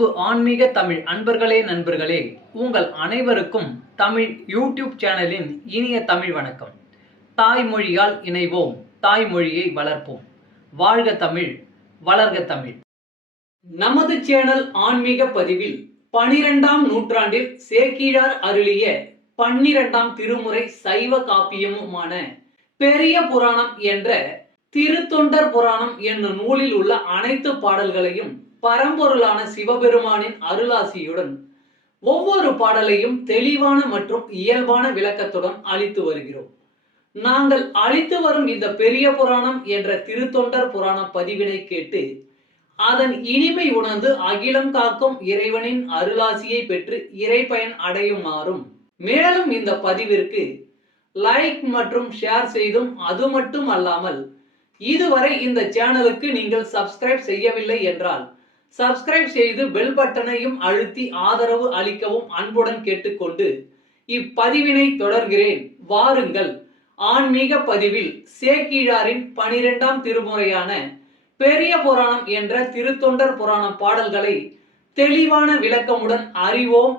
அன்பு ஆன்மீக தமிழ் அன்பர்களே நண்பர்களே, உங்கள் அனைவருக்கும் தமிழ் யூடியூப் சேனலின் இனிய தமிழ் வணக்கம். தாய்மொழியால் இணைவோம், தாய்மொழியை வளர்ப்போம். வாழ்க தமிழ், வளர்க தமிழ். நமது சேனல் ஆன்மீக பதிவில் 12ஆம் நூற்றாண்டில் சேக்கிழார் அருளிய 12ஆம் திருமுறை சைவ காப்பியமுமான பெரிய புராணம் என்ற திருத்தொண்டர் புராணம் என்னும் நூலில் உள்ள அனைத்து பாடல்களையும் பரம்பொருளான சிவபெருமானின் அருளாசியுடன் ஒவ்வொரு பாடலையும் தெளிவான மற்றும் இயல்பான விளக்கத்துடன் அளித்து வருகிறோம். நாங்கள் அளித்து வரும் இந்த பெரிய புராணம் என்ற திருத்தொண்டர் புராணம் பதிவினை கேட்டு அதன் இனிமை உணர்ந்து அகிலம் காக்கும் இறைவனின் அருளாசியை பெற்று இறைபயன் அடையுமாறும், மேலும் இந்த பதிவிற்கு லைக் மற்றும் ஷேர் செய்தும், அது மட்டும் அல்லாமல் இதுவரை இந்த சேனலுக்கு நீங்கள் சப்ஸ்கிரைப் செய்யவில்லை என்றால் சப்ஸ்கிரைப் செய்து பெல் பட்டனையும் அழுத்தி ஆதரவு அளிக்கவும் அன்புடன் கேட்டுக்கொண்டு இப்பதிவினை தொடர்கிறேன். வாருங்கள், ஆன்மீக பதிவில் சேக்கிழாரின் 12ஆம் திருமுறையான பெரிய புராணம் என்ற திருத்தொண்டர் புராணம் பாடல்களை தெளிவான விளக்கமுடன் அறிவோம்,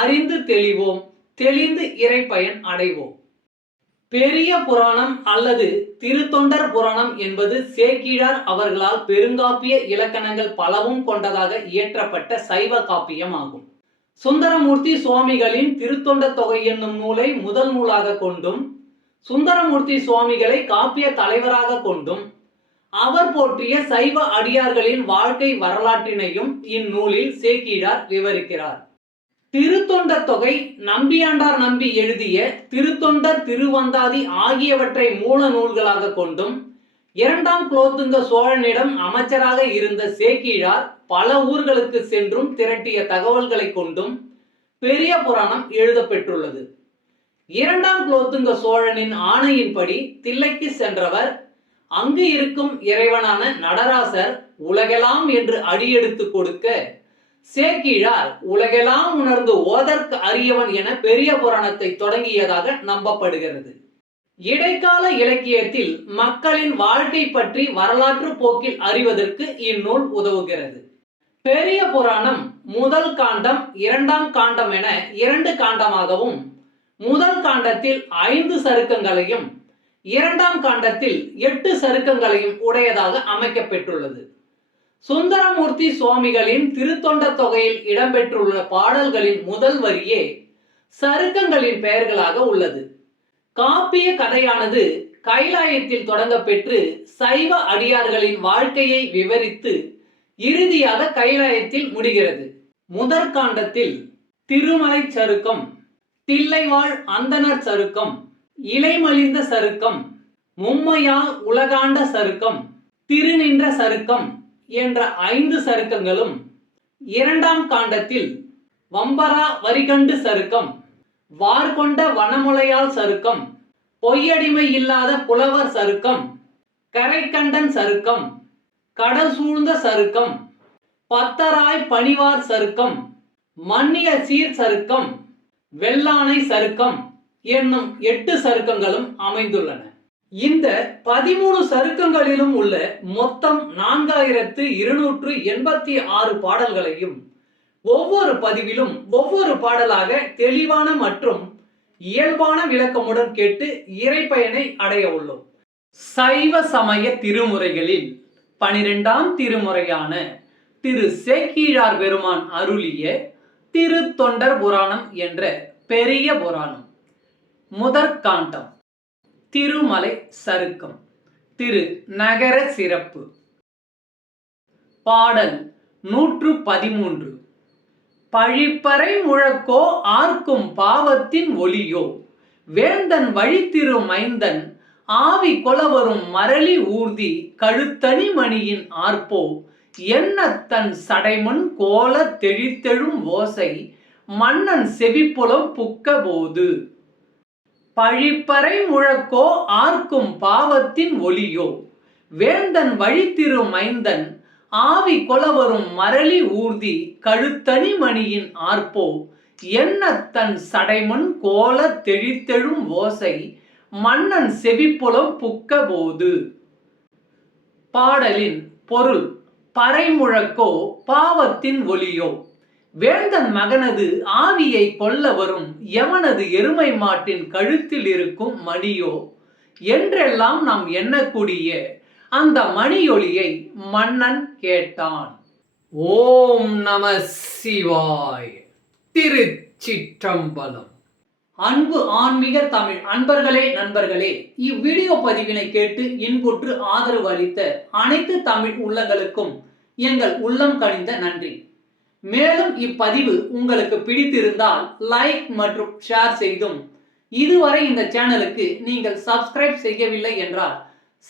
அறிந்து தெளிவோம், தெளிந்து இறைபயன் அடைவோம். பெரிய புராணம் அல்லது திருத்தொண்டர் புராணம் என்பது சேக்கிழார் அவர்களால் பெருங்காப்பிய இலக்கணங்கள் பலவும் கொண்டதாக இயற்றப்பட்ட சைவ காப்பியம் ஆகும். சுந்தரமூர்த்தி சுவாமிகளின் திருத்தொண்ட தொகை என்னும் நூலை முதல் நூலாக கொண்டும், சுந்தரமூர்த்தி சுவாமிகளை காப்பிய தலைவராக கொண்டும், அவர் போற்றிய சைவ அடியார்களின் வாழ்க்கை வரலாற்றினையும் இந்நூலில் சேக்கிழார் விவரிக்கிறார். திருத்தொண்ட தொகை நம்பியாண்டார் நம்பி எழுதிய திருத்தொண்டர் திருவந்தாதி ஆகியவற்றை மூல நூல்களாக கொண்டும், 2ஆம் குலோத்துங்க சோழனிடம் அமைச்சராக இருந்த சேக்கிழார் பல ஊர்களுக்கு சென்றும் திரட்டிய தகவல்களை கொண்டும் பெரிய புராணம் எழுதப்பெற்றுள்ளது. 2ஆம் குலோத்துங்க சோழனின் ஆணையின்படி தில்லைக்கு சென்றவர் அங்கு இருக்கும் இறைவனான நடராசர் உலகெல்லாம் என்று அடியெடுத்து கொடுக்க சேக்கிழார் உலகெல்லாம் உணர்ந்து ஓதற்கு அரியவன் என பெரிய புராணத்தை தொடங்கியதாக நம்பப்படுகிறது. இடைக்கால இலக்கியத்தில் மக்களின் வாழ்க்கை பற்றி வரலாற்று போக்கில் அறிவதற்கு இந்நூல் உதவுகிறது. பெரிய புராணம் முதல் காண்டம், 2ஆம் காண்டம் என 2 காண்டமாகவும், முதல் காண்டத்தில் 5 சருக்கங்களையும் 2ஆம் காண்டத்தில் 8 சருக்கங்களையும் உடையதாக அமைக்கப்பெற்றுள்ளது. சுந்தரமூர்த்தி சுவாமிகளின் திருத்தொண்ட தொகையில் இடம்பெற்றுள்ள பாடல்களின் முதல் வரியே சருக்கங்களின் பெயர்களாக உள்ளது. காப்பிய கதையானது கைலாயத்தில் தொடங்க பெற்று சைவ அடியார்களின் வாழ்க்கையை விவரித்து இறுதியாக கைலாயத்தில் முடிகிறது. முதற் காண்டத்தில் திருமலை சருக்கம், தில்லைவாழ் அந்தணர் சருக்கம், இலைமலிந்த சருக்கம், மும்மையால் உலகாண்ட சருக்கம், திருநின்ற சருக்கம் என்ற 5 சருக்கங்களும், 2ஆம் காண்டத்தில் வம்பரா வரிகண்டு சருக்கம், வார்கொண்ட வனமுலையால் சருக்கம், பொய்யடிமை இல்லாத புலவர் சருக்கம், கரைக்கண்டன் சருக்கம், கடல் சூழ்ந்த சருக்கம், பத்தராய் பணிவார் சருக்கம், மன்னிய சீர் சருக்கம், வெள்ளானை சருக்கம் என்னும் 8 சருக்கங்களும் அமைந்துள்ளன. இந்த 13 சருக்கங்களிலும் உள்ள மொத்தம் 4286 பாடல்களையும் ஒவ்வொரு பதிவிலும் ஒவ்வொரு பாடலாக தெளிவான மற்றும் இயல்பான விளக்கமுடன் கேட்டு இறைபயனை அடைய உள்ளோம். சைவ சமய திருமுறைகளில் 12ஆம் திருமுறையான திரு சேக்கிழார் பெருமான் அருளிய திருத்தொண்டர் புராணம் என்ற பெரிய புராணம். முதற்காண்டம் திருமலை சருக்கம், திரு நகர சிறப்பு. பாடல் 113. பழிப்பறை முழக்கோ ஆர்க்கும் பாவத்தின் ஒலியோ, வேந்தன் வழித்திரு மைந்தன் ஆவி கொலவரும் மரளி ஊர்தி கழுத்தணி மணியின் ஆர்ப்போ, என்ன தன் சடைமண் கோல தெழித்தெழும் ஓசை மன்னன் செவிப்புலம் புக்க போது. பழிப்பறை முழக்கோ ஆர்க்கும் பாவத்தின் ஒலியோ, வேந்தன் வழித்திரு மைந்தன் ஆவி கொலவரும் மரளி ஊர்தி கழுத்தணி மணியின் ஆர்ப்போ, என்ன தன் சடைமண் கோல தெழித்தெழும் ஓசை மன்னன் செவிப்புலம் புக்க போது. பாடலின் பொருள். பறைமுழக்கோ பாவத்தின் ஒலியோ, வேந்தன் மகனது ஆவியை கொல்ல வரும் எவனது எருமை மாட்டின் கழுத்தில் இருக்கும் மணியோ என்றெல்லாம் நாம் எண்ணக்கூடிய அந்த மணியொலியை மன்னன் கேட்டான். ஓம் நம சிவாய். திருச்சிற்றம்பலம். அன்பு ஆன்மீக தமிழ் அன்பர்களே, நண்பர்களே, இவ்வீடியோ பதிவினை கேட்டு இன்புற்று ஆதரவு அளித்த அனைத்து தமிழ் உள்ளங்களுக்கும் எங்கள் உள்ளம் கனிந்த நன்றி. மேலும் இப்பதிவு உங்களுக்கு பிடித்திருந்தால் லைக் மற்றும் ஷேர் செய்தும், இதுவரை இந்த சேனலுக்கு நீங்கள் சப்ஸ்கிரைப் செய்யவில்லை என்றால்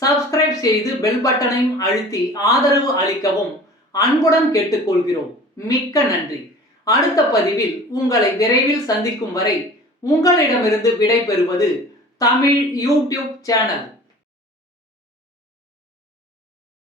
சப்ஸ்கிரைப் செய்து பெல் பட்டனையும் அழுத்தி ஆதரவு அளிக்கவும் அன்புடன் கேட்டுக்கொள்கிறோம். மிக்க நன்றி. அடுத்த பதிவில் உங்களை விரைவில் சந்திக்கும் வரை உங்களிடமிருந்து விடை பெறுவது தமிழ் யூடியூப் சேனல்.